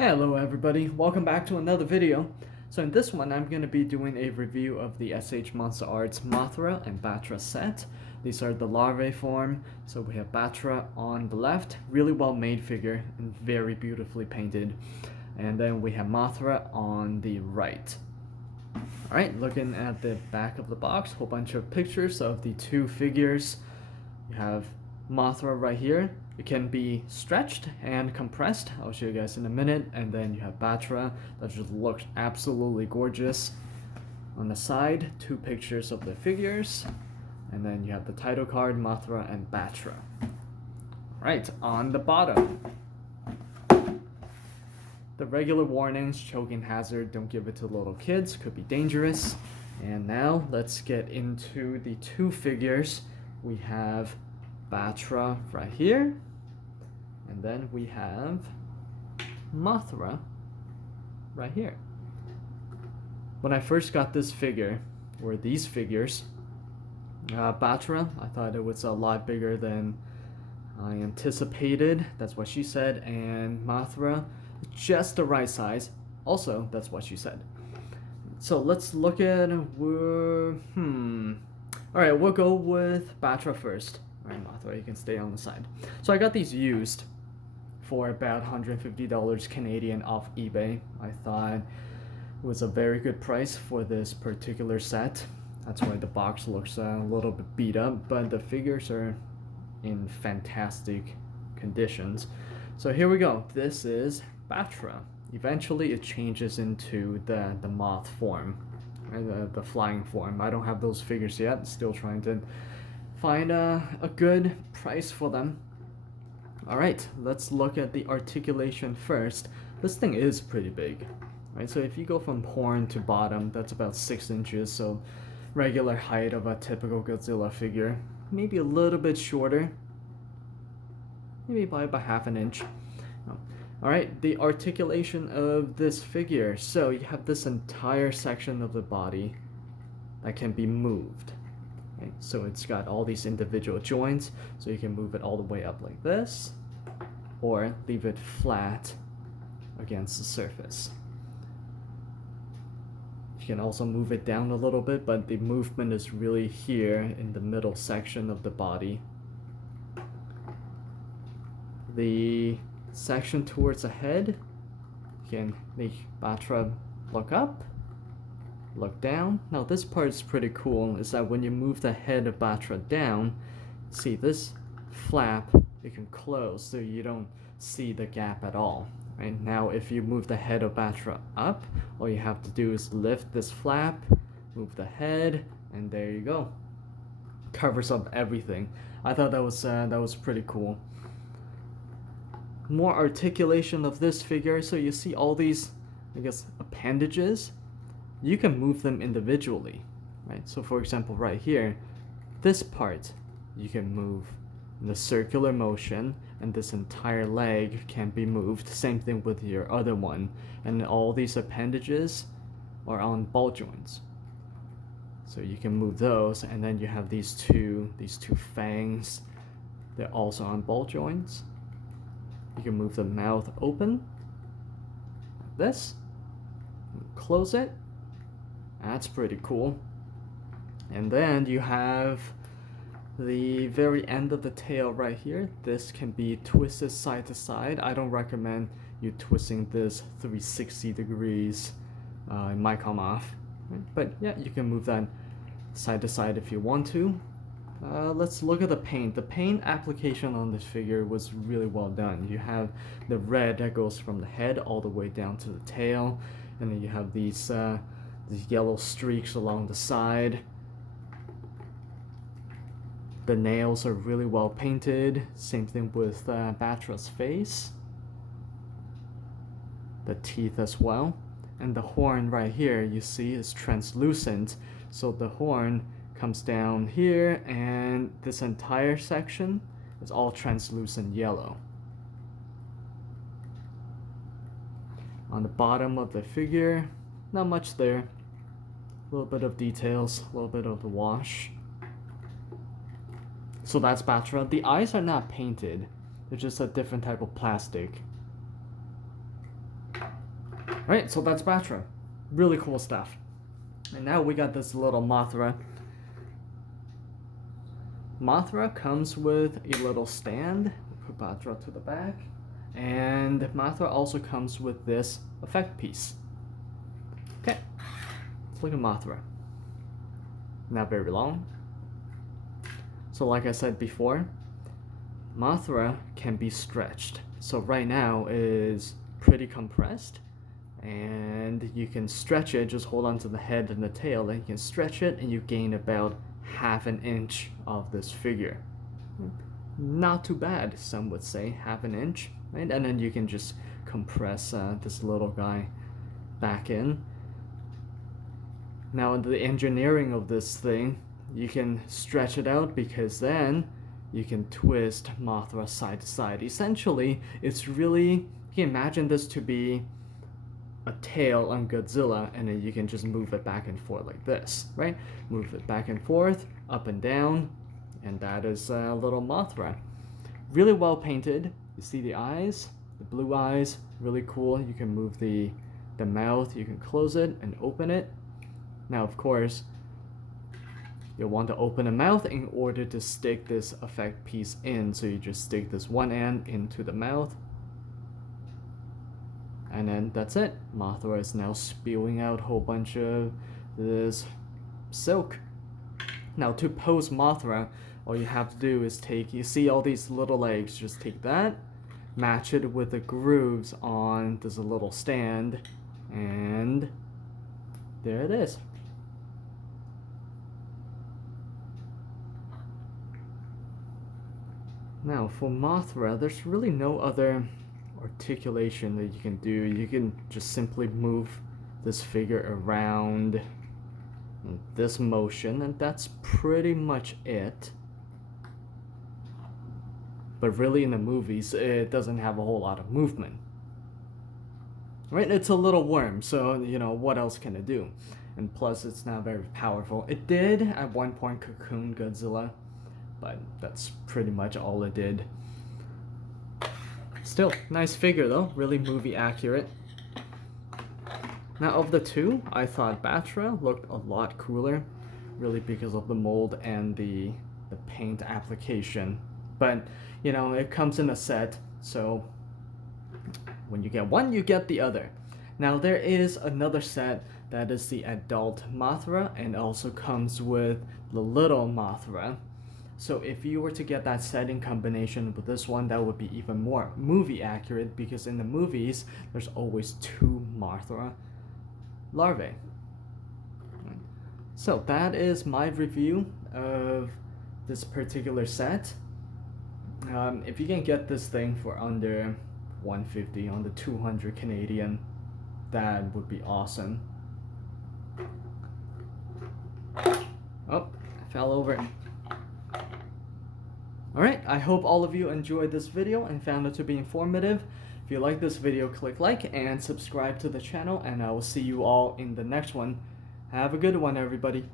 Hello everybody, welcome back to another video. So in this one I'm going to be doing a review of the SH Monsterarts Mothra and Battra set. These are the larvae form, so we have Battra on the left, really well made figure and very beautifully painted. And then we have Mothra on the right. Alright, looking at the back of the box, whole bunch of pictures of the two figures. You have Mothra right here. It can be stretched and compressed. I'll show you guys in a minute. And then you have Battra that just looks absolutely gorgeous. On the side, two pictures of the figures. And then you have the title card, Mothra and Battra. Right, on the bottom. The regular warnings, choking hazard, don't give it to little kids, could be dangerous. And now let's get into the two figures. We have Battra right here, and then we have Mothra right here. When I first got this figure, or these figures, Battra, I thought it was a lot bigger than I anticipated. That's what she said. And Mothra, just the right size. Also, that's what she said. So let's look at Alright, we'll go with Battra first. Alright, Mothra, you can stay on the side. So I got these used for about $150 Canadian off eBay. I thought it was a very good price for this particular set. That's why the box looks a little bit beat up, but the figures are in fantastic conditions. So here we go. This is Battra. Eventually it changes into the moth form, right? The flying form. I don't have those figures yet. Still trying to find a good price for them. Alright, let's look at the articulation first. This thing is pretty big, right? So if you go from horn to bottom, that's about 6 inches, so regular height of a typical Godzilla figure. Maybe a little bit shorter, maybe by about half an inch. Alright, the articulation of this figure. So you have this entire section of the body that can be moved. Okay, so it's got all these individual joints, so you can move it all the way up like this, or leave it flat against the surface. You can also move it down a little bit, but the movement is really here in the middle section of the body. The section towards the head, you can make Battra look up, look down. Now this part is pretty cool, is that when you move the head of Battra down, see this flap, you can close so you don't see the gap at all. Right now if you move the head of Battra up, all you have to do is lift this flap, move the head, and there you go. Covers up everything. I thought that was pretty cool. More articulation of this figure, so you see all these, I guess, appendages. You can move them individually, right? So for example right here, this part you can move in the circular motion, and this entire leg can be moved. Same thing with your other one, and all these appendages are on ball joints, so you can move those. And then you have these two fangs, they're also on ball joints. You can move the mouth open like this, close it. That's pretty cool. And then you have the very end of the tail right here. This can be twisted side to side. I don't recommend you twisting this 360 degrees. It might come off, right? But yeah, you can move that side to side if you want to. Let's look at the paint. The paint application on this figure was really well done. You have the red that goes from the head all the way down to the tail, and then you have these yellow streaks along the side. The nails are really well painted. Same thing with Battra's face. The teeth as well. And the horn right here, you see, is translucent. So the horn comes down here, and this entire section is all translucent yellow. On the bottom of the figure, not much there. A little bit of details, a little bit of the wash. So that's Battra. The eyes are not painted, they're just a different type of plastic. Alright, so that's Battra. Really cool stuff. And now we got this little Mothra. Mothra comes with a little stand. We'll put Battra to the back. And Mothra also comes with this effect piece. Okay, let's look at Mothra. Not very long. So like I said before, Mothra can be stretched. So right now is pretty compressed, and you can stretch it, just hold on to the head and the tail, and you can stretch it and you gain about ½ an inch of this figure. Not too bad, some would say, ½ an inch, right? And then you can just compress this little guy back in. Now the engineering of this thing, you can stretch it out because then you can twist Mothra side to side. Essentially, it's really, you can imagine this to be a tail on Godzilla, and then you can just move it back and forth like this, right? Move it back and forth, up and down, and that is a little Mothra. Really well painted. You see the eyes, the blue eyes, really cool. You can move the mouth, you can close it and open it. Now, of course, you'll want to open the mouth in order to stick this effect piece in. So you just stick this one end into the mouth. And then that's it. Mothra is now spewing out a whole bunch of this silk. Now to pose Mothra, all you have to do is take, you see all these little legs, just take that, match it with the grooves on this little stand, and there it is. Now for Mothra, there's really no other articulation that you can do. You can just simply move this figure around in this motion, and that's pretty much it. But really in the movies, it doesn't have a whole lot of movement. Right? It's a little worm, so you know, what else can it do? And plus it's not very powerful. It did at one point cocoon Godzilla, but that's pretty much all it did. Still, nice figure though, really movie accurate. Now of the two, I thought Battra looked a lot cooler, really because of the mold and the paint application. But, you know, it comes in a set, so when you get one, you get the other. Now there is another set that is the adult Mothra, and also comes with the little Mothra. So if you were to get that set in combination with this one, that would be even more movie accurate, because in the movies, there's always two Mothra larvae. So that is my review of this particular set. If you can get this thing for under 150, under 200 Canadian, that would be awesome. Oh, I fell over. Alright, I hope all of you enjoyed this video and found it to be informative. If you like this video, click like and subscribe to the channel, and I will see you all in the next one. Have a good one, everybody.